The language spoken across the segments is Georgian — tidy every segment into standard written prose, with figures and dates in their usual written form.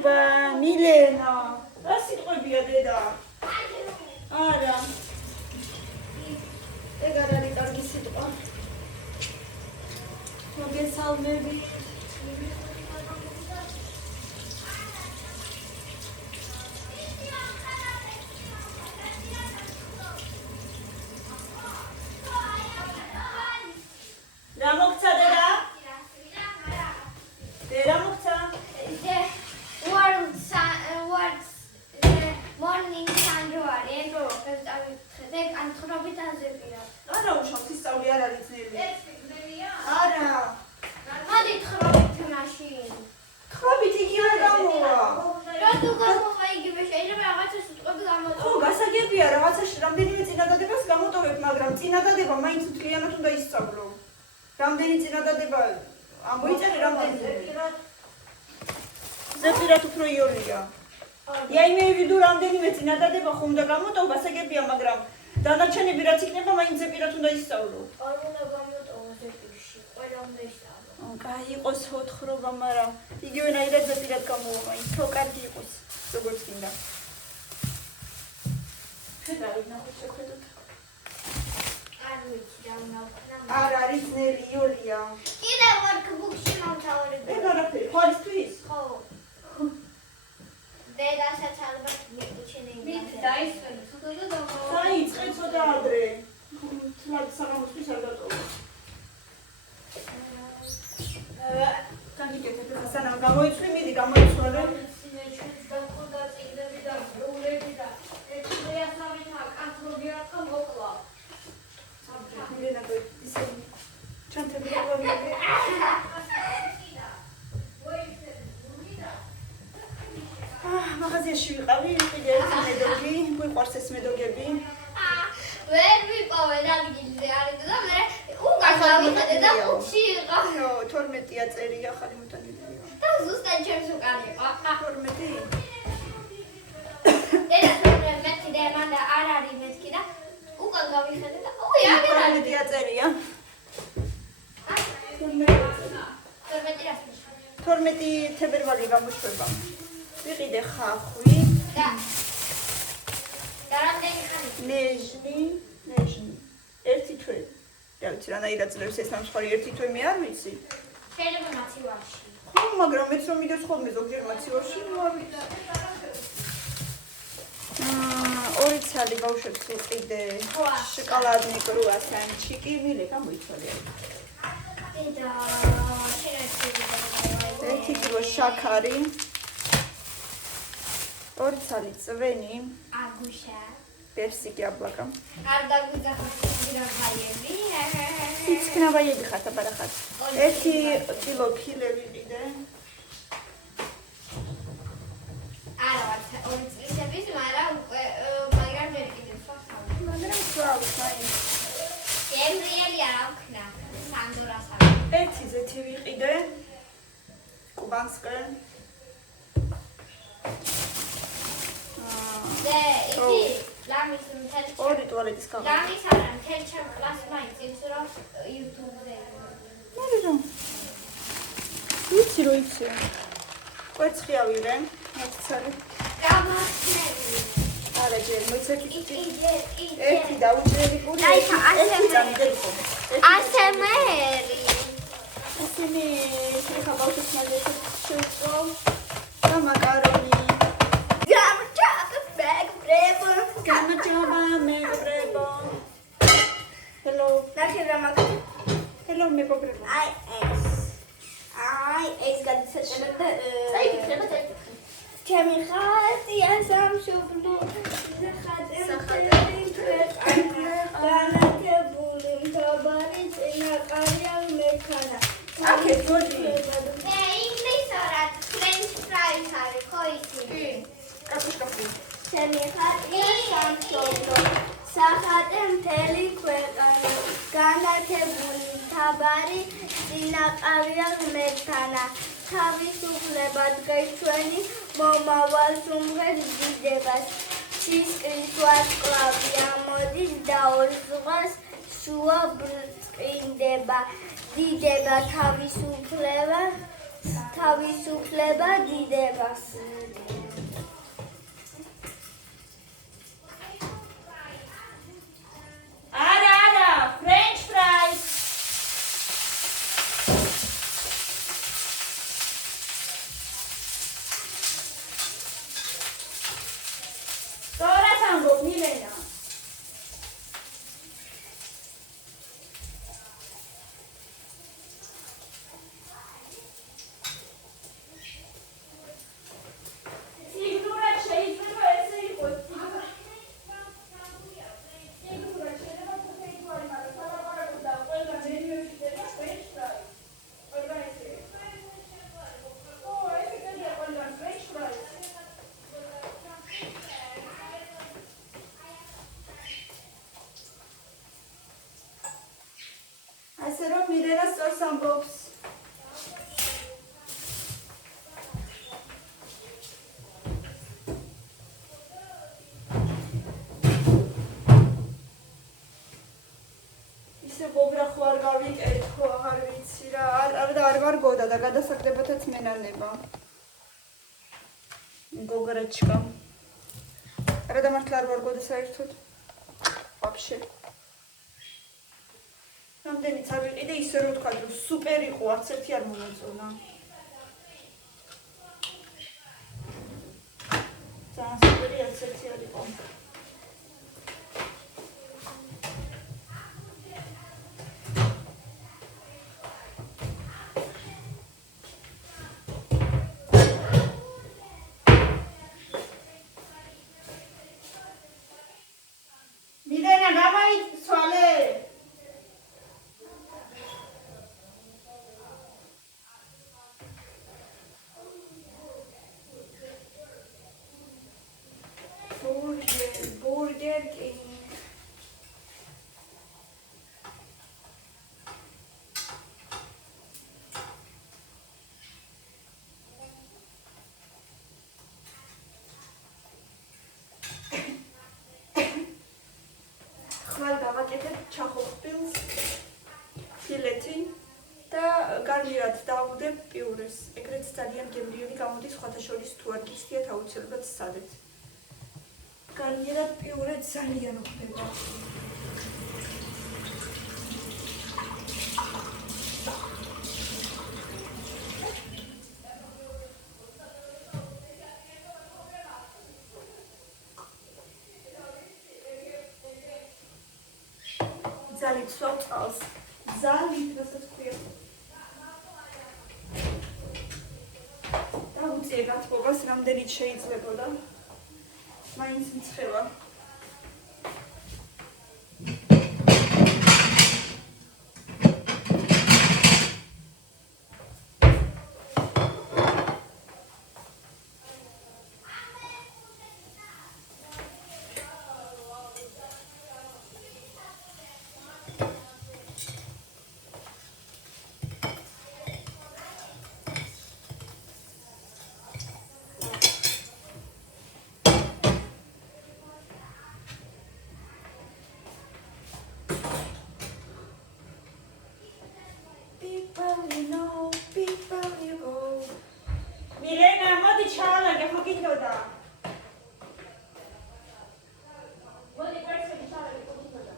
მადლობა, მილენა. რა სიტყვებია დედა? არა. ეგ არ არის კარგი სიტყვა. მოგესალმები. რა მოგცა დედა? რა მოგცა? Morning Sandroari, ego, ez antrobit azepira. არა უშავს ისწავლი არ არის ძნელი. არა. მოდი ხრობით მაშინ. ხრობით იგი არ გამოვა. რატო გამოვა იგივე შეიძლება რაღაცა სიტყვები გამოტოვო. ხო, გასაგებია რაღაცაში რამდენიმე წინადადებას გამოტოვებ, მაგრამ წინადადება მაინც მთლიანად უნდა ისწავლო. რამდენი წინადადება ამოიწერე რამდენი. ზეპირად უფრო იოლია. Iaime vidu რამდენიმე წინადადება ხომ და გამოტოვ, გასაგებია, მაგრამ დანარჩენები რაც იქნება, მაინც ზეპირად უნდა ისწავლო. არ უნდა გამოტოვო ზეპირში, ყველა უნდა ისწავლო. კაი იყოს ოთხრობა, მაგრამ იგივენაირად ზეპირად გამოვა, მაინც ხო კარგი იყოს, როგორც გინდა. შედავით ნახოთ შეხედოთ. არ ვიცი რა უნდა ვქნა. არ არის ძნელი იოლია. კიდევ workbook-ში მომთავრებული. ეგ არაფერი, ხო არის თვის? ხო. დედასაც ალბათ მიჩენე. მით დაისვენი, ცოტა და დავა. დაიწყე ცოტა ადრე. თლად საღამოსთვის არ დატოვა. გაგიგეთ ეს სანამ გამოიწვი, მიდი გამოიწვევ. სინეჩვენს დაყოდა წიგნები და ბროულები და ეს რეასავითა კანტრობია რა მოკლა. მილენა ისე ჩანთები გავიგე. მაღაზიაში ვიყავი, კიდე ერთი მედოგი, გვიყვარს ეს მედოგები. ვერ ვიპოვე ადგილზე არის და მე უკან გავიხადე და ხუთში იყო. 12-ია წერი ახალი მოტანილია. და ზუსტად ჩემს უკან იყო. 12. დედა მეთქი და მან არ არის მეთქი და უკან გავიხადე და ოი არ არის. 12-ია წერია. 12 თებერვალი გამოშვება. ვიყიდე ხახვი. და რამდენი ხანი? ნეჟნი. ერთი თვე. რა ვიცი, რანაირად ძლევს ეს ნამსხური ერთი თვე მე არ ვიცი. შეიძლება მაცივარში. ხო, მაგრამ მეც რომ მიდევს ხოლმე ზოგჯერ მაცივარში, ნუ არ ვიცი. ორი ცალი ბავშვებს ვიყიდე. შოკოლადნი კრუასანჩიკი, მილე გამოიცვალე. და ერთი კილო შაქარი. ორი ცალი წვენი. აგუშა. პერსიკი აბლაკა. არ დაგვიძახოს გრაბაიები. ციცქნაბაიები ხართ აბარახად. 1 კილო ქილე ვიყიდე. არა ვარ ორი წლისების, მაგრამ ვერ ვიყიდე ხალხი. მაგრამ სწავლობ მაინც. ემრიელი არ ვქნა. სანდორასა. 1 ზეთი ვიყიდე. კუბანსკე. და იგი ლამის მთელი ორი ტუალეტის კაღა. ლამის არა მთელი ჩემ კლასს მაინც იცი რომ YouTube-ზე მაგრამ ვიცი რომ იცი. კვერცხი ავიღე, მოცცარი. გამახსნელი. არა ჯერ მოიცეთი. კიდე. ერთი დაუჭრელი გული. აი, ასე დამგერხო. ასმერი. ისინი ხა ბავშვებს მაგეთ შეუწყო. და მაკარონი. გამარჯობა, მეგობრებო. Hello. Hello, მეგობრებო. ეს გადასაჭერდა. წაიკითხება. ჩემი ხატია სამშობლო. სახატები განათებული მთავარი წინაყარია მექანა. აკე ჯოჯი. და ინგლისურად French fries არის ხო იცი? კაფე. ჩემი ხატია სამშობლო. სახატე მთელი ქვეყანა. განათებული მთავარი წინაყარია მექანა. თავისუფლება დღეს ჩვენი მომავალ უმღერს დიდებას. სისკრის ვარსკვლავი ამოდის და ორ ზღვას შუა ბრწყინდება. დიდება თავისუფლება თავისუფლება დიდებას. არა, French fries. სწორად ამბობ, მილენა. სიგნურად შეიძლება ესე იყოს. სიგნურად შეიძლება თუნდაც იყოს, მაგრამ სალაპარაკო და ყველა მენიუში წერა French fries. ყველა ესე. ო, ესე წერია ყველა French fries. ასე რომ მილენა სწორს ამბობს. ისე გოგრა ხო არ გავიკეთო, აღარ ვიცი რა, არ ვარ გოდა და გადასაკდებათაც მენანება. გოგრაჩკა. რა და მართლა არ ვარ გოდა საერთოდ. ვაფშე. რამდენიც არ ვიყიდე ისე რომ თქვა რომ სუპერ იყო, არც ერთი არ მომეწონა. ძალიან სუპერი არც ერთი არ იყო. მილენა გამაიცვალე. Burger King. ხვალ გავაკეთებ ჩახოხბილს, ფილეთი და გარნირად დავუდებ პიურეს. ეგრეც ძალიან გემრიელი გამოდის, სხვათა შორის თუ არ გიცდიათ აუცილებლად სცადეთ. გარნირად პიურე ძალიან ხდება. ძალით სვავ წყალს. ძალით, რასაც ქვია. დავუწიე გათბობას, რამდენიც შეიძლებოდა. მაინც მცხევა. People you know, people you go. მილენა, მოდი ჩაალაგე, ხო გინდოდა? მოდი პერსები ჩაალაგე, ხო გინდოდა?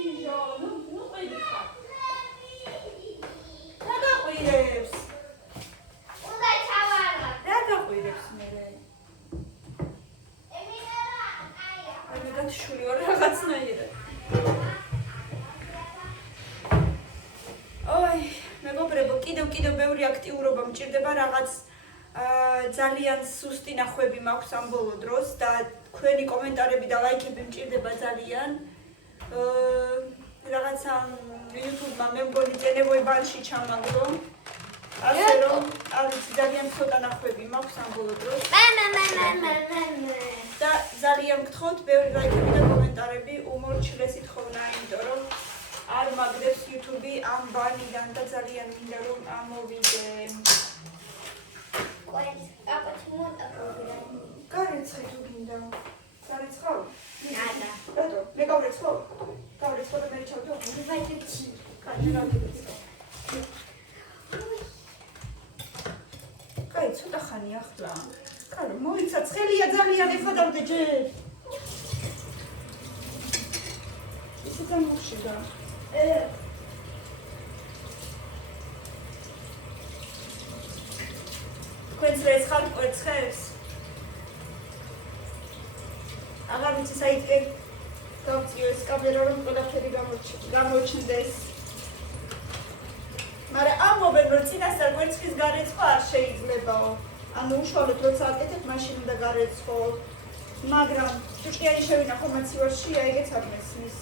ინჟო, ნუ ყვირი ხარ. რა გაყვირებს? უნდა ჩავარდა. რა გაყვირებს მერე? აი მეგათ შული ვარ რაღაცნაირად. ой, მეგობრებო, კიდევ ბევრი აქტიურობა მჭირდება, რაღაც ძალიან სუსტი ნახვები მაქვს ამ ბოლო დროს და თქვენი კომენტარები და ლაიქები მჭირდება ძალიან. რაღაცა YouTube-მა მე მგონი წენებოებანში ჩამაგრო. ასე რომ, არის ძალიან ცოტა ნახვები მაქვს ამ ბოლო დროს. და ძალიან გთხოვთ, ბევრი ლაიქები და კომენტარები, უმორჩილეს ითხოვნა, იმიტომ რომ არ მაგდებს YouTube ამ ბანიდან და ძალიან მინდა რომ ამოვიდე. Qoyes, აბათ მოტაკოვდა. გარეცხე თუ გინდა. გარეცხავ? არა. რატო? მე გავრეცხო? გავრეცხო და მე ჩავდო. ვაიჭი. კაი, რა გიწევ? ცოტა ხანი ახლა. კარო, მოიცა ცხელია ძალიან ეხლა დავდე ჯერ. ისე გამოშიდა. თქვენს რა ხალხ კვერცხებს? აღარ ვიცი საით გავწიო ეს კამერა რომ ყველაფერი გამოჩნდეს. მაგრამ ამობენ რომ წინასწარ კვერცხის გარეცხვა არ შეიძლებაო. ანუ უშუალოდ როცა აკეთებ მაშინ უნდა გარეცხო. მაგრამ ჭუჭყიანი შევინახო მაცივარში, ეგეც არ მესმის.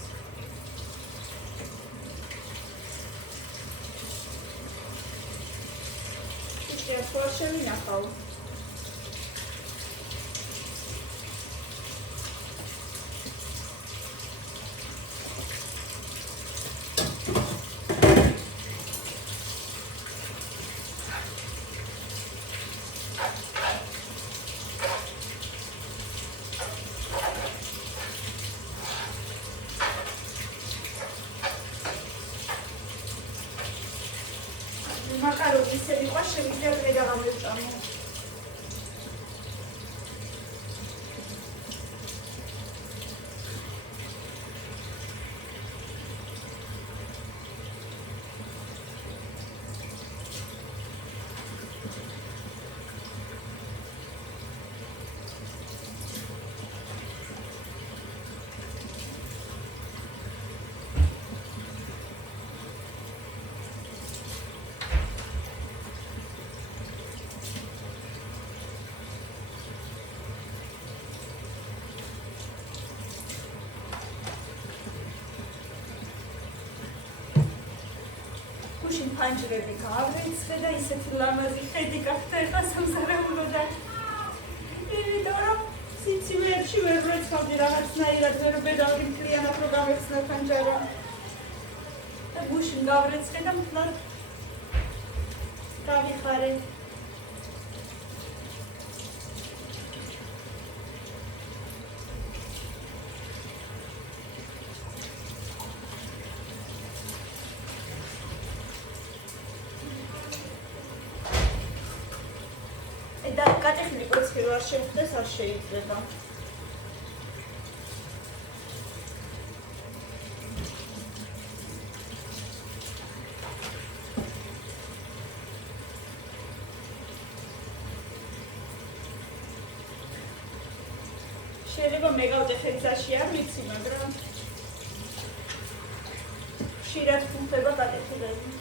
ჭუჭყიანს ხო არ შევინახავ? მაკარონი ისე იყო შემიძლია მე დავამეჭამო. გუშინ ფანჯრები გავრიცხე და ისეთი ლამაზი ხედი გახდა ეხლა სამზარეულო და იმიტომ რომ სიცივეებში ვერ ვეცხოვდი რაღაცნაირად ვერ ვბედავდი მთლიანად რომ გამეხსნა ფანჯარა და გუშინ გავრიცხე და მთლად გავიხარე. და კატეხილი კვერცხი რო არ შევხვდეს არ შეიძლება. შეიძლება მე გავტეხებისაში არ ვიცი, მაგრამ ხშირად ხუნდება კატეხილები.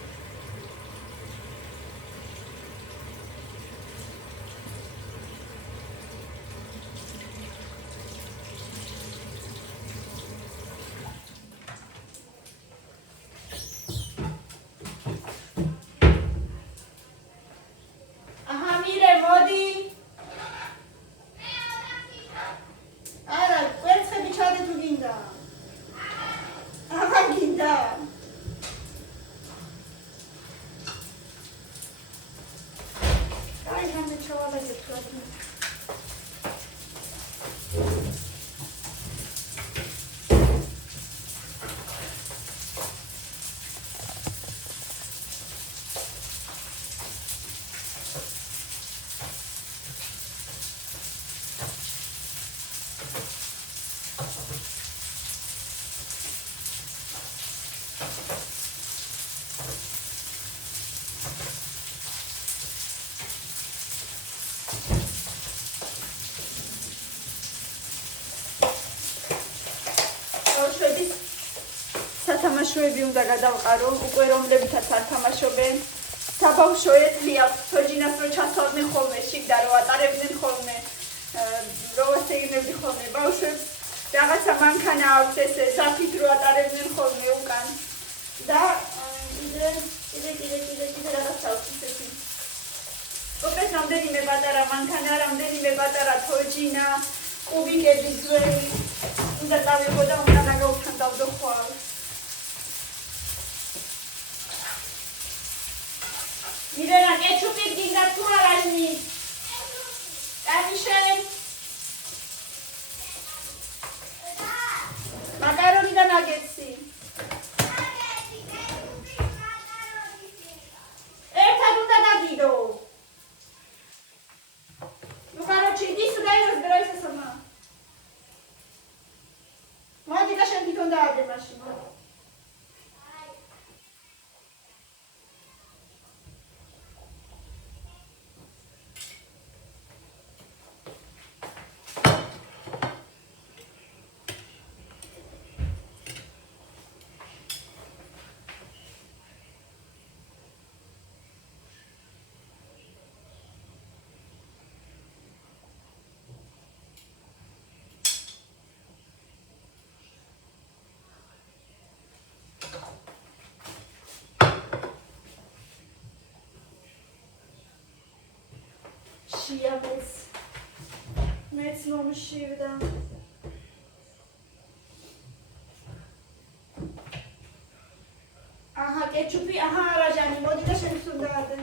სათამაშოები უნდა გადავყარო, უკვე რომლებითაც არ თამაშობენ. საბავშვო ეთლია, თოჯინას რო ჩასვავდნენ ხოლმე შიგ და რო ატარებდნენ ხოლმე, რო ასეირნებდი ხოლმე ბავშვებს, რაღაცა მანქანა აქვს ესე საფით რო ატარებდნენ ხოლმე უკან. და კიდე რაღაცა აქვს ესეთი. ყოფეს რამდენიმე პატარა მანქანა, რამდენიმე პატარა თოჯინა, კუბიკები ძველი. უნდა წავიღო და უნდა ნაგავთანდავდო ხვალ. მირენა, კეჩუპი გინდა თუ არა იმის? კამიშენ. მაკარონი და ნაგეტსი. ერთად უნდა დაგიდო. მომშია მეც მომშივდა. აჰა, კეჩუპი, აჰა, რაჟანი, მოდი და შენს უნდა ადე.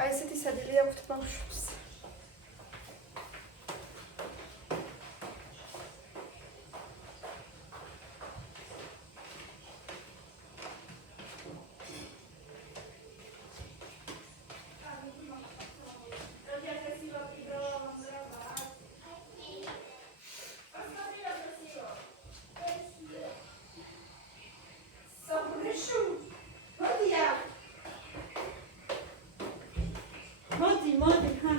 აი ესეთი სადილი აქვთ ბავშვებს. მოდი, ხა.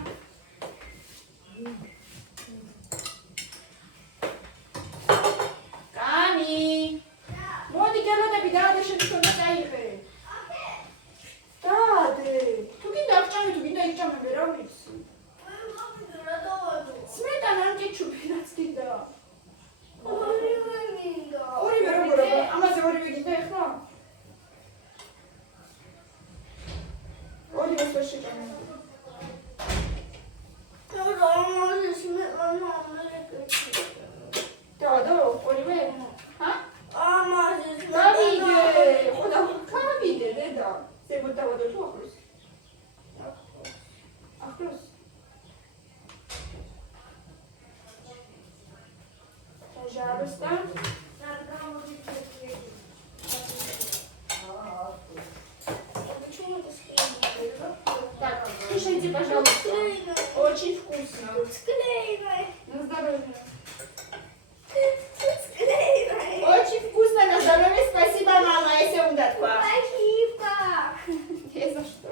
კანი. მოდი გელოდები დაადე შენ თვითონ დაიღე. დაადე. თუ გინდა აღჭამე, თუ გინდა იჭამე, რა ვიცი. სმეტანა ან კეჩუპი რაც გინდა. ორივე როგორ? ამაზე ორივე გინდა ეხლა? ორივე ვერ შეჭამე. და ორივე? ჰა? გავიდე. ხოდა გავიდე დედა. ზემოთ დავადო თუ ახლოს? ახლოს. Пожалуйста. Так, кушайте, пожалуйста. Очень вкусно. На здоровье. Очень вкусно, на здоровье. Спасибо, мама, если удатва. Спасибо. Не за что.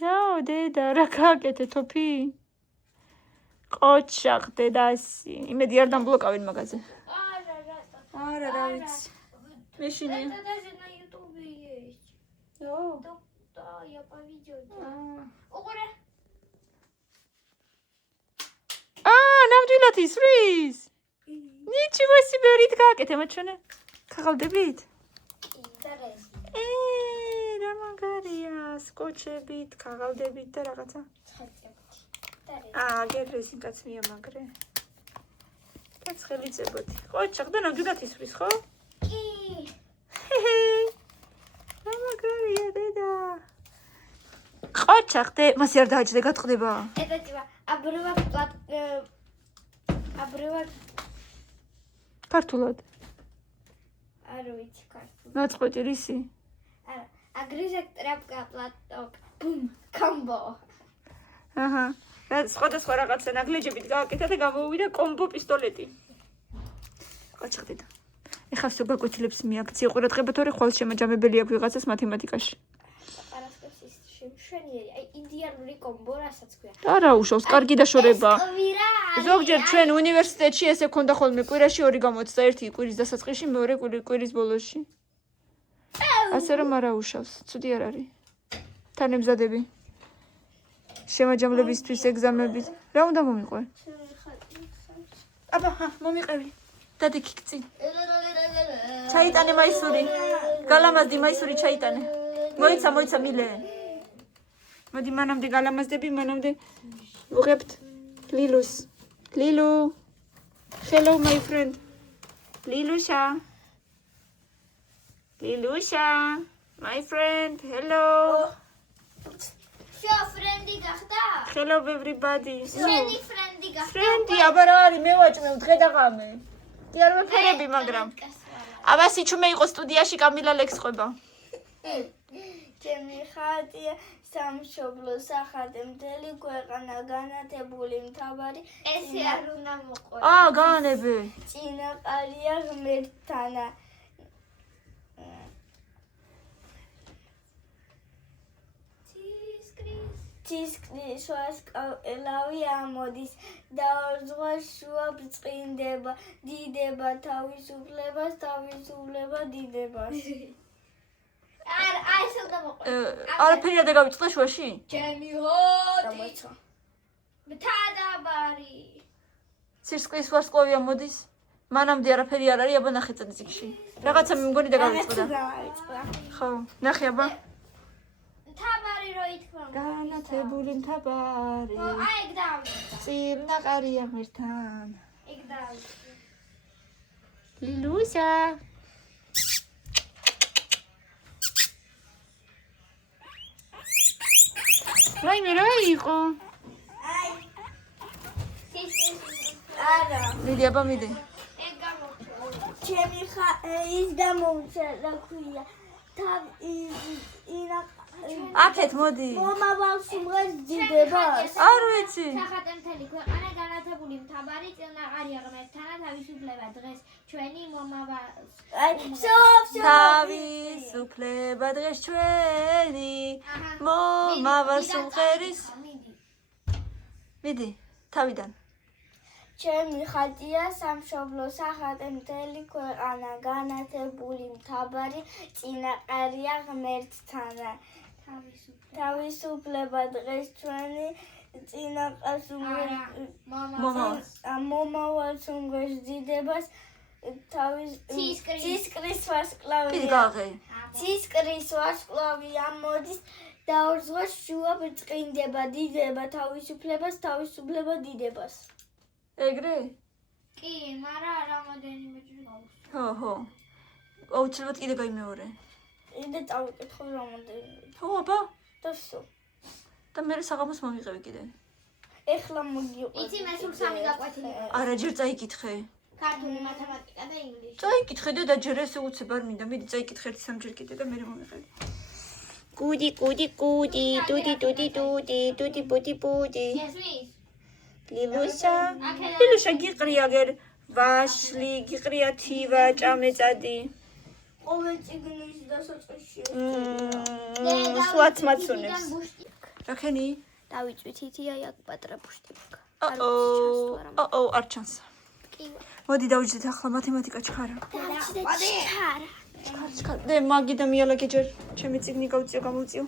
რა დედა რა გააკეთე თოფი? ყოჩახ დედასი. იმედი არ დამბლოკავენ მაგაზე. არა რა ვიცი. მეშინია. Это даже на ютубе есть. ო. Да, я по видео делала. Ура! ნამდვილად ისვრის? ნიჩიო себе რით გააკეთე მაჩვენე? ქაღალდებით? Интересно. რა მაგარია, სკოჩებით, ქაღალდებით და რაღაცა. გერრესინ კაც მიამაგრე. კაც ხელიწებოდი. ხო, ჩახდა ნამდვილად ისვრის, ხო? კი. რა მაგარია დედა. ხო, ჩახდე, მასე არ დააჭდე, გატყდება. Это типа обрывок обрывок ქართულად. არ ვიცი ქართულად. ნაწყვეტი რისი? არა, აგრიზაკ ტრაპკა პლატოკ. ბუმ, კომბო. აჰა. და სხვადასხვა რაღაცა ნაგლეჯებით გააკეთა და გამოუვიდა კომბო პისტოლეტი. ყოჩახ დედა. ეხლა всё გაკვეთილებს მიაქციე ყურადღება თორე ხვალ შემაჯამებელი აქვს ვიღაცას მათემატიკაში. პარასკევს ის შემშვენიერი, აი ინდიანური კომბო რასაც ქვია. არა უშავს, კარგი დაშორება. კვირა. ზოგჯერ ჩვენ უნივერსიტეტში ესე ქონდა ხოლმე კვირაში 2 გამოცდა, ერთი კვირის დასაწყისში, მეორე კვირის ბოლოში. ასე რომ არა უშავს, ცუდი არ არის. თან ემზადები. შემაჯამლებისთვის ეგზამებით. რა უნდა მომიყვე? აბა, მომიყევი. დადი ქიქცი. ჩაიტანე მაისური. გალამაზდი მაისური ჩაიტანე. მოიცა მილე. მოდი მანამდე გალამაზდები, მანამდე ვუღებთ ლილუს. ლილუ. Hello my friend. ლილუშა. ლილუშა. My friend. Hello. შო ფრენდი გახდა? Hello everybody. შენი ფრენდი გახდა? ფრენდი, აბა რა არის, მე ვაჭმევ დღე და ღამე. კი არ ვეფერები, მაგრამ. აბა სიჩუმე იყო სტუდიაში კამილა ლექს ყვება. ჩემი ხატია სამშობლო სახადემდელი ქვეყანა განათებული მთავარი ესე არ უნდა მოყო. განები. წინაყარია ღმერთთანა ცისკრის ვარსკვლავი ამოდის დაორძღვა შუა ბრწყინდება დიდება თავისუფლებას დიდებას არ ესე უნდა მოყო. არაფერი არ დაგავიწყდა შუაში? ჩემი ჰოდი. გამოცა მთადაბარი. ცისკრის ვარსკვლავი ამოდის? მანამდე არაფერი არ არის, აბა ნახე წიგნში. რაღაცა მე მგონი დაგავიწყდა. ხო, ნახე აბა. მთაბარი რო ითქვა. განათებული მთავარი. აი ეგ დავიწყე. წინაყარია ღმერთთან. ეგ დავიწყე. ლილუსა. რაიმე რა იყო? არა მიდი აბა მიდი. ეგ გამოჩვენა. ჩემი ის გამომცა რა ქვია თავ აფეთ მოდი. მომავალ სიმღერას დიდებას არ ვიცი. სახატემთელი ქვეყანა განათებული მთავარი წინაყარია ღმერთთანა თავისუფლება დღეს ჩვენი მომავალს. თავისუფლება დღეს ჩვენი მომავალ სიმღერის. მიდი თავიდან. ჩემი ხატია სამშობლო სახატემთელი ქვეყანა განათებული მთავარი წინაყარია ღმერთთანა თავისუფლება დღეს ჩვენი წინაყარს მომავალ სიმღერას დიდებას ცისკრის ვარსკვლავი მიდი გააღე. ცისკრის ვარსკვლავი ამოდის დაორძღვა შუა ბრწყინდება დიდება თავისუფლება დიდებას ეგრე? კი, მაგრამ რამოდენიმე ჯერ გავუსწრებ. ხო. აუცილებლად კიდე გაიმეორე. კიდე წავიკითხო რამოდენიმე ხო აბა. და всё და მე საღამოს მომიყევი კიდე. ეხლა მოგიყვება იცი მე სულ სამი გაკვეთილი. არა ჯერ წაიკითხე. ქართული მათემატიკა და ინგლისური. წაიკითხე და ჯერ ესე უცებ არ მინდა. მიდი წაიკითხე ერთი სამჯერ კიდე და მე მომიყევი. კუდი ტუდი. ესმის? ლილუშა გიყრია გერ ვაშლი გიყრია თივა ჭამეწადი. ყოველ წიგნის დასაწყისში სულაც მაცუნებს. რაკენი? დავიწვით ითია აქ პატრა ბუშტი არ ჩანს. მოდი დავიჯდეთ ახლა მათემატიკა ჩქარა. ჩქარ. და მაგი და მიალაგე ჯერ ჩემი წიგნი გავწიო გამოვწიო.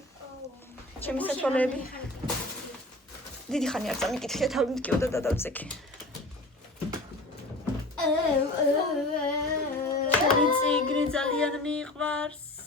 ჩემი სათვალეები. დიდი ხანი არ წამიკითხე თავი მткиო და დავწექე. ჩემი წიგნი ძალიან მიყვარს.